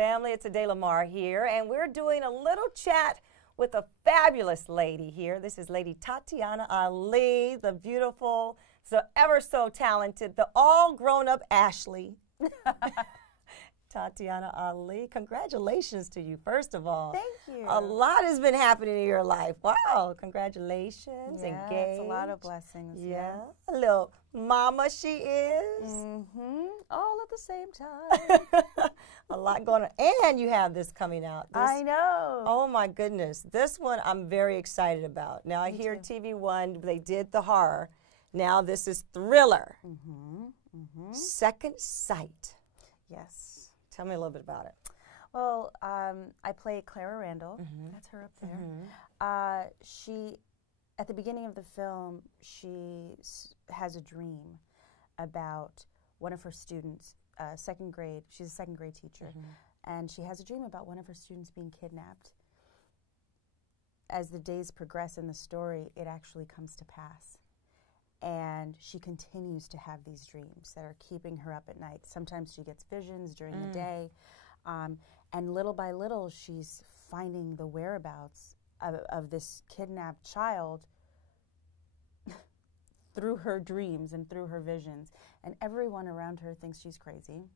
family. It's Adai Lamar here, and we're doing a little chat with a fabulous lady here. This is Lady Tatiana Ali, the beautiful, the ever so talented, the all grown-up Ashley. Tatiana Ali, congratulations to you, first of all. Thank you. A lot has been happening in your life. Wow, congratulations. Yeah, Engaged. it's a lot of blessings. Yeah, a little mama she is. All at the same time. A lot going on. And you have this coming out. I know. Oh my goodness. This one I'm very excited about. Now I hear TV One, they did the horror. Now this is thriller. Second Sight. Yes. Tell me a little bit about it. Well, I play Clara Randall. That's her up there. She, at the beginning of the film, she has a dream about one of her students, second grade. She's a second grade teacher. And she has a dream about one of her students being kidnapped. As the days progress in the story, it actually comes to pass. And she continues to have these dreams that are keeping her up at night. Sometimes she gets visions during the day. And little by little, she's finding the whereabouts of this kidnapped child through her dreams and through her visions. And everyone around her thinks she's crazy.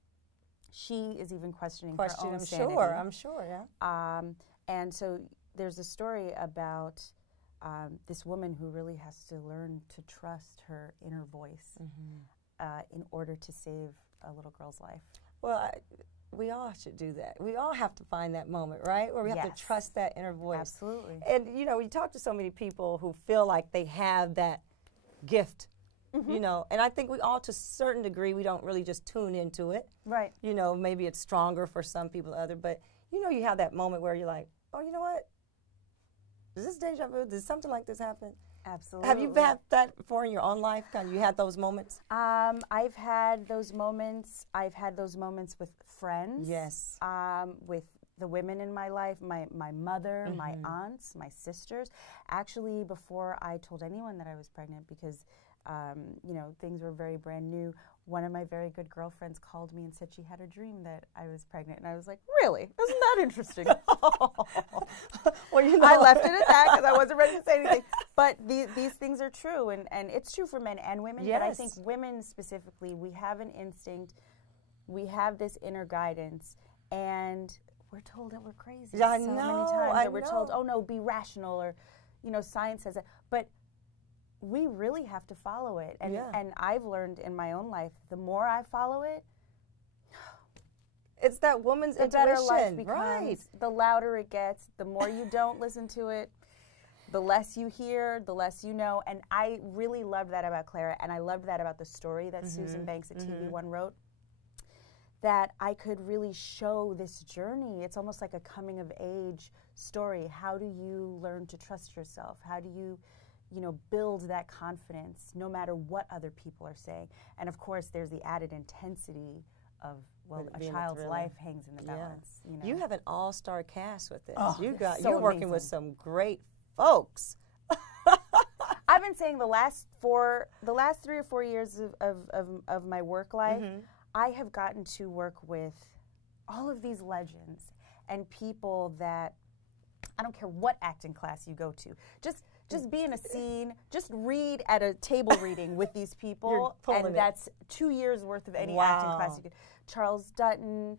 She is even questioning her own sanity. I'm sure, yeah. And so there's a story about this woman who really has to learn to trust her inner voice in order to save a little girl's life. Well, we all should do that. We all have to find that moment, right? Where we have to trust that inner voice. Absolutely. And, you know, we talk to so many people who feel like they have that gift, you know, and I think we all, to a certain degree, we don't really just tune into it. Right. You know, maybe it's stronger for some people than others, but, you know, you have that moment where you're like, oh, you know what? Is this deja vu? Did something like this happen? Absolutely. Have you had that before in your own life? Kind of, you had those moments? I've had those moments. I've had those moments with friends. Yes. With the women in my life, my mother, my aunts, my sisters. Actually, before I told anyone that I was pregnant, because you know, things were very brand new, one of my very good girlfriends called me and said she had a dream that I was pregnant. And I was like, really? Isn't that interesting? Well, you know. I left it at that because I wasn't ready to say anything. But these things are true, and it's true for men and women. Yes. But I think women specifically, we have an instinct, we have this inner guidance, and we're told that we're crazy I so know, many times. I Or we're told, oh no, be rational, or, you know, science says that. But we really have to follow it. And, and I've learned in my own life, the more I follow it, it's that woman's the better life intuition, becomes. right? The louder it gets, the more you don't listen to it, the less you hear, the less you know. And I really loved that about Clara, and I loved that about the story that Susan Banks at TV One wrote, that I could really show this journey. It's almost like a coming of age story. How do you learn to trust yourself? How do you, you know, build that confidence no matter what other people are saying? And of course, there's the added intensity of, well, a child's life hangs in the balance. You know? You have an all-star cast with this. Oh, You're working with some great folks. I've been saying the last 3 or 4 years of my work life, I have gotten to work with all of these legends and people that, I don't care what acting class you go to, just be in a scene, just read at a table reading with these people, and that's 2 years worth of any acting class you could. Charles Dutton,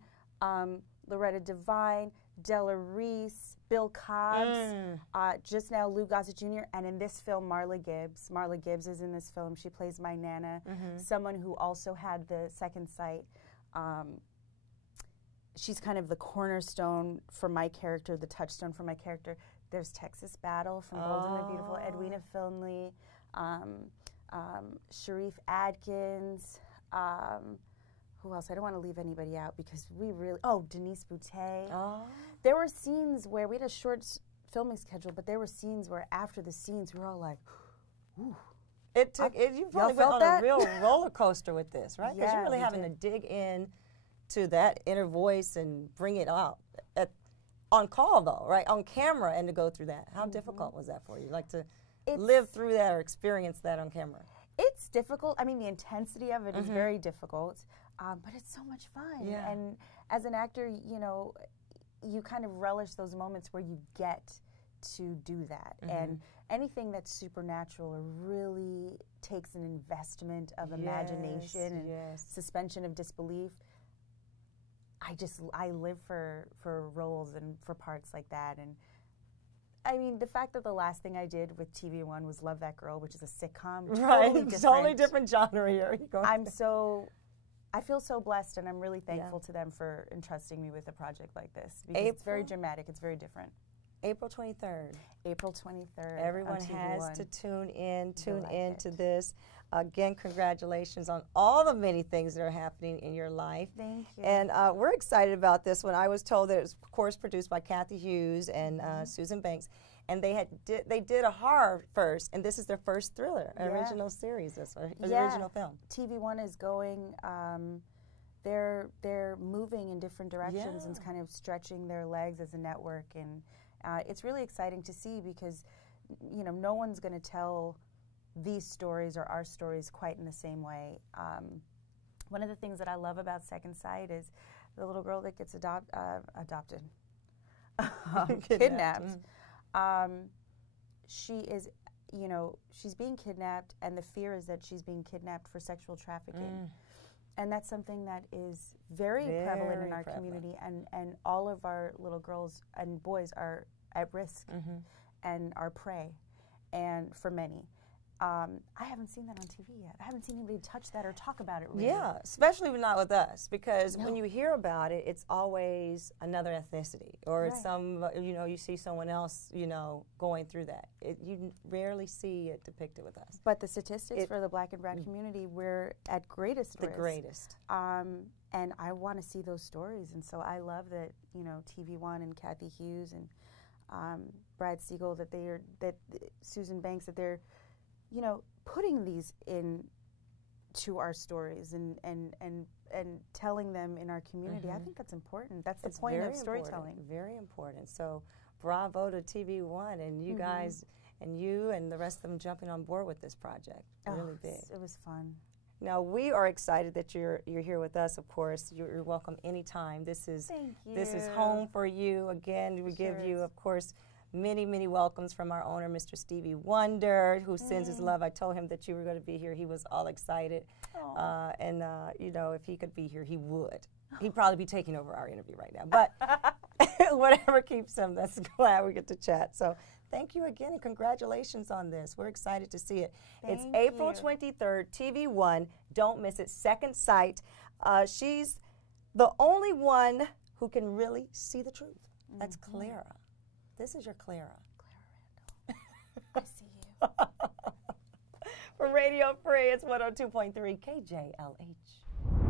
Loretta Devine, Della Reese, Bill Cobbs, just now Lou Gossett Jr., and in this film, Marla Gibbs. Marla Gibbs is in this film. She plays my Nana, someone who also had the second sight. She's kind of the cornerstone for my character, the touchstone for my character. There's Texas Battle from Bold and the Beautiful, Edwina Finley, Sharif Adkins, who else? I don't want to leave anybody out because we really, Denise Boutet. There were scenes where we had a short filming schedule, but there were scenes where after the scenes we were all like, ooh. You probably went on a real roller coaster with this, right? Because you're really having to dig in to that inner voice and bring it out. On call though, right? On camera, and to go through that. How difficult was that for you? Like to live through that or experience that on camera? It's difficult. I mean, the intensity of it is very difficult, but it's so much fun. Yeah. And as an actor, you know, you kind of relish those moments where you get to do that. And anything that's supernatural or really takes an investment of imagination and suspension of disbelief, I live for roles and for parts like that. And I mean, the fact that the last thing I did with TV1 was Love That Girl, which is a sitcom, totally different genre here. I feel so blessed, and I'm really thankful to them for entrusting me with a project like this, because it's very dramatic, it's very different. April 23rd. April 23rd. Everyone has to tune in to this. Again, congratulations on all the many things that are happening in your life. Thank you. And we're excited about this one. I was told that it was, of course, produced by Kathy Hughes and Susan Banks. And they did a horror first, and this is their first thriller, original series, original film. TV1 is going, they're moving in different directions and kind of stretching their legs as a network, and it's really exciting to see, because, you know, no one's going to tell these stories or our stories quite in the same way. One of the things that I love about Second Sight is the little girl that gets adopted, kidnapped. She is, you know, she's being kidnapped, and the fear is that she's being kidnapped for sexual trafficking. And that's something that is very prevalent in our community, and all of our little girls and boys are at risk and are prey, and for many. I haven't seen that on TV yet. I haven't seen anybody touch that or talk about it really. Yeah, especially not with us, because when you hear about it, it's always another ethnicity, or it's some, you know, you see someone else, you know, going through that. You rarely see it depicted with us. But the statistics for the Black and Brown community, we're at greatest risk. The greatest. And I want to see those stories, and so I love that, you know, TV1 and Kathy Hughes and Brad Siegel, that Susan Banks, that they're, you know, putting these in to our stories and telling them in our community. I think that's important. That's the point of storytelling. Very important. So bravo to TV1 and you guys, and you and the rest of them jumping on board with this project. Really big. It was fun. Now, we are excited that you're here with us, of course. You're welcome anytime. This is home for you. Again, we give you, of course, many, many welcomes from our owner, Mr. Stevie Wonder, who sends his love. I told him that you were going to be here. He was all excited. You know, if he could be here, he would. He'd probably be taking over our interview right now. But whatever keeps him, that's glad we get to chat. So thank you again, and congratulations on this. We're excited to see it. It's April 23rd, TV1. Don't miss it. Second Sight. She's the only one who can really see the truth. That's Clara. This is your Clara. Clara Randall. I see you. For Radio Free, it's 102.3 KJLH.